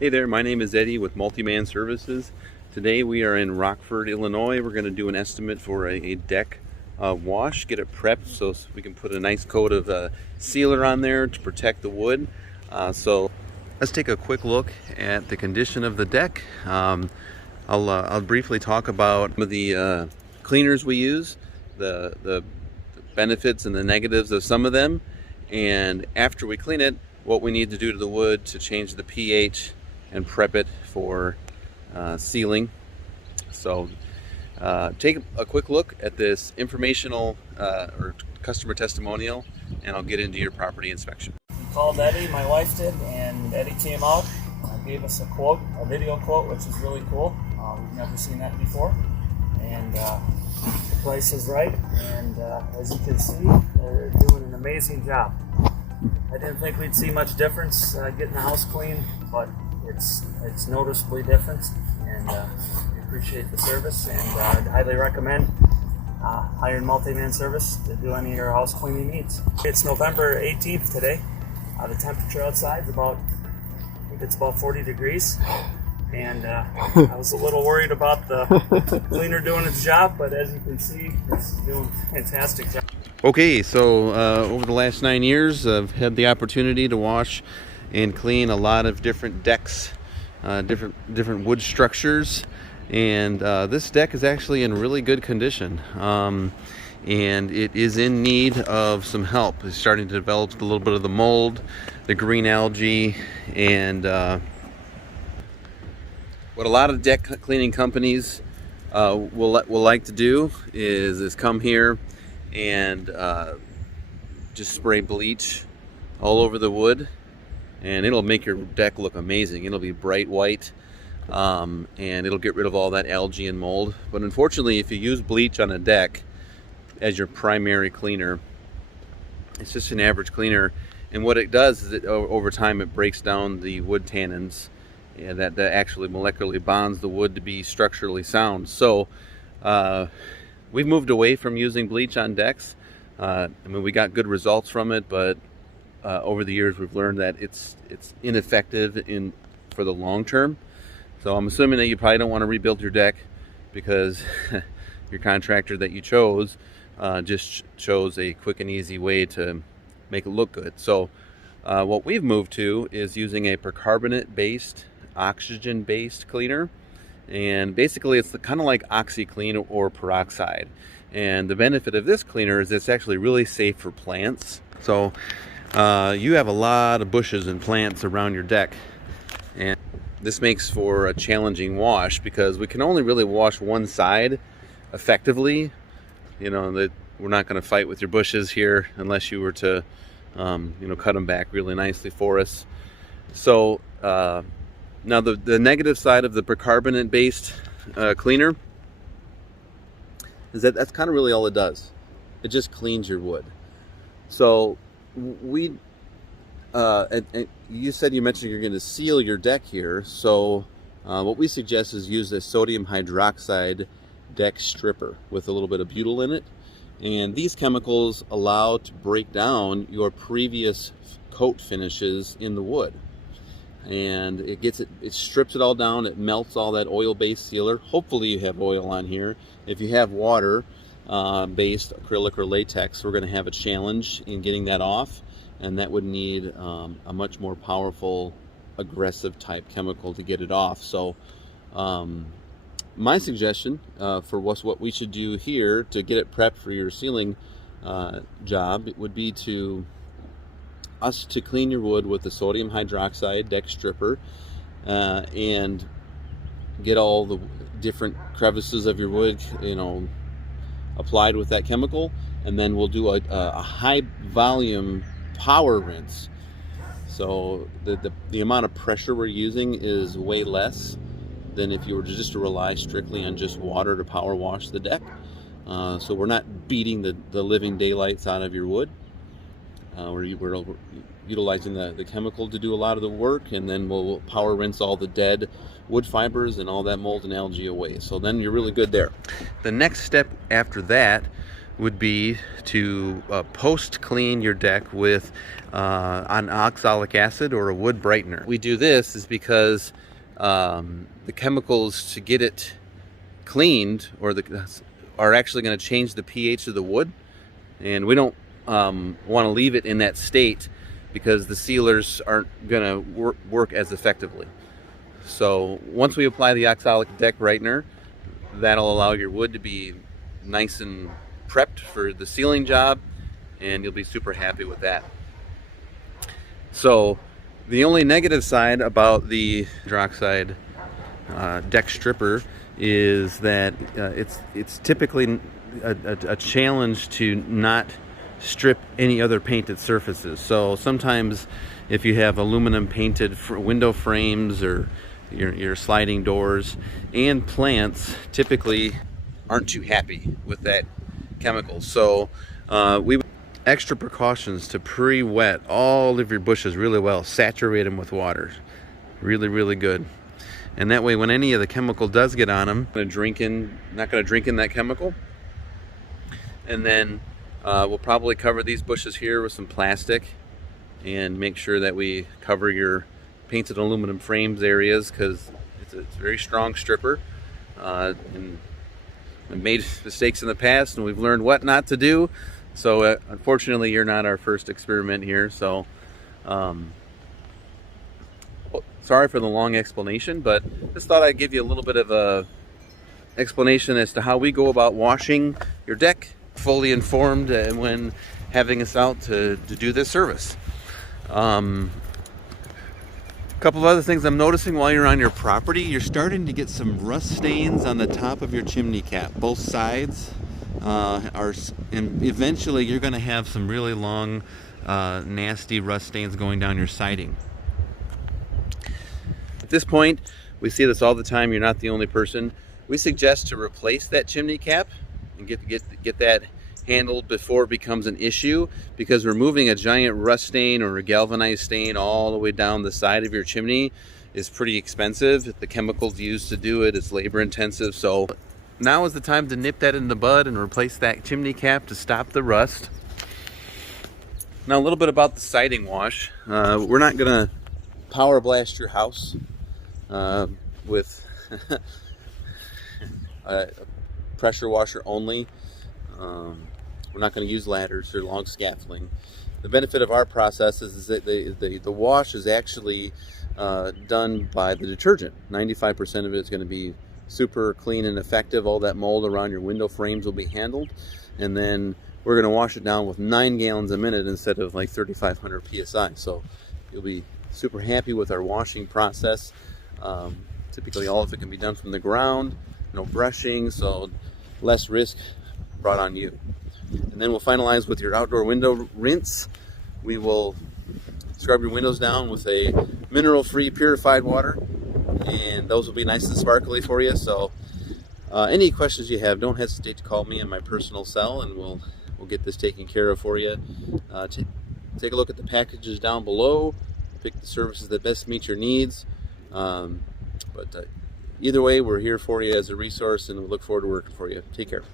Hey there, my name is Eddie with Multi-Man Services. Today we are in Rockford, Illinois. We're going to do an estimate for a deck wash, get it prepped so we can put a nice coat of sealer on there to protect the wood. So let's take a quick look at the condition of the deck. I'll briefly talk about some of the cleaners we use, the benefits and the negatives of some of them, and after we clean it, what we need to do to the wood to change the pH and prep it for sealing. So take a quick look at this informational or customer testimonial, and I'll get into your property inspection. We called Eddie, my wife did, and Eddie came out, gave us a quote, a video quote, which is really cool. We've never seen that before, and the price is right, and as you can see, they're doing an amazing job. I didn't think we'd see much difference getting the house clean, but it's noticeably different, and we appreciate the service, and I'd highly recommend hiring Multi-Man Service to do any of your house cleaning needs. It's November 18th today. The temperature outside is about 40 degrees, and I was a little worried about the cleaner doing its job, but as you can see, it's doing a fantastic job. Okay, so over the last 9 years, I've had the opportunity to wash and clean a lot of different decks, different wood structures, and this deck is actually in really good condition, and it is in need of some help. It's starting to develop a little bit of the mold, the green algae, and what a lot of deck cleaning companies will like to do is come here and just spray bleach all over the wood, and it'll make your deck look amazing. It'll be bright white, and it'll get rid of all that algae and mold. But unfortunately, if you use bleach on a deck as your primary cleaner, it's just an average cleaner, and what it does is it over time it breaks down the wood tannins, and that actually molecularly bonds the wood to be structurally sound. So we've moved away from using bleach on decks. I mean, we got good results from it, but over the years we've learned that it's ineffective for the long term. So I'm assuming that you probably don't want to rebuild your deck because your contractor that you chose just chose a quick and easy way to make it look good. So what we've moved to is using a percarbonate-based, oxygen-based cleaner. And basically it's kind of like OxyClean or peroxide. And the benefit of this cleaner is it's actually really safe for plants. So you have a lot of bushes and plants around your deck, and this makes for a challenging wash because we can only really wash one side effectively. You know, that we're not going to fight with your bushes here unless you were to cut them back really nicely for us. So now the negative side of the percarbonate-based cleaner is that that's kind of really all it does. It just cleans your wood. So you mentioned you're going to seal your deck here. So what we suggest is use a sodium hydroxide deck stripper with a little bit of butyl in it. And these chemicals allow to break down your previous coat finishes in the wood. And it strips it all down, it melts all that oil-based sealer. Hopefully you have oil on here. If you have water based acrylic or latex, we're going to have a challenge in getting that off, and that would need a much more powerful, aggressive type chemical to get it off. So my suggestion for what we should do here to get it prepped for your sealing job would be to clean your wood with the sodium hydroxide deck stripper and get all the different crevices of your wood, applied with that chemical, and then we'll do a high volume power rinse. So the amount of pressure we're using is way less than if you were just to rely strictly on just water to power wash the deck. So we're not beating the living daylights out of your wood. We're utilizing the chemical to do a lot of the work, and then we'll power rinse all the dead wood fibers and all that mold and algae away. So then you're really good there. The next step after that would be to post clean your deck with an oxalic acid or a wood brightener. We do this is because the chemicals to get it cleaned are actually going to change the pH of the wood, and we don't want to leave it in that state because the sealers aren't going to work as effectively. So once we apply the oxalic deck brightener, that'll allow your wood to be nice and prepped for the sealing job, and you'll be super happy with that. So the only negative side about the Hydroxide deck stripper is that it's typically a challenge to not strip any other painted surfaces. So sometimes if you have aluminum painted window frames or your sliding doors, and plants typically aren't too happy with that chemical. So we extra precautions to pre-wet all of your bushes really well. Saturate them with water, really good. And that way, when any of the chemical does get on them, not going to drink in that chemical. And then we'll probably cover these bushes here with some plastic and make sure that we cover your painted aluminum frames areas, because it's a very strong stripper. And we've made mistakes in the past, and we've learned what not to do. So unfortunately, you're not our first experiment here. So sorry for the long explanation, but just thought I'd give you a little bit of a explanation as to how we go about washing your deck, fully informed when having us out to do this service. A couple of other things I'm noticing while you're on your property: you're starting to get some rust stains on the top of your chimney cap. Both sides and eventually you're going to have some really long, nasty rust stains going down your siding. At this point, we see this all the time. You're not the only person. We suggest to replace that chimney cap and get that handled before it becomes an issue, because removing a giant rust stain or a galvanized stain all the way down the side of your chimney is pretty expensive. The chemicals used to do it, it's labor intensive. So now is the time to nip that in the bud and replace that chimney cap to stop the rust. Now a little bit about the siding wash. We're not gonna power blast your house with a pressure washer only. We're not going to use ladders or long scaffolding. The benefit of our process is that the wash is actually done by the detergent. 95% of it is going to be super clean and effective. All that mold around your window frames will be handled, and then we're going to wash it down with 9 gallons a minute instead of like 3,500 psi. So you'll be super happy with our washing process. Typically all of it can be done from the ground, no brushing, so less risk brought on you. And then we'll finalize with your outdoor window rinse. We will scrub your windows down with a mineral-free purified water, and those will be nice and sparkly for you. So any questions you have, don't hesitate to call me on my personal cell, and we'll get this taken care of for you. Take a look at the packages down below, pick the services that best meet your needs. But either way, we're here for you as a resource, and we look forward to working for you. Take care.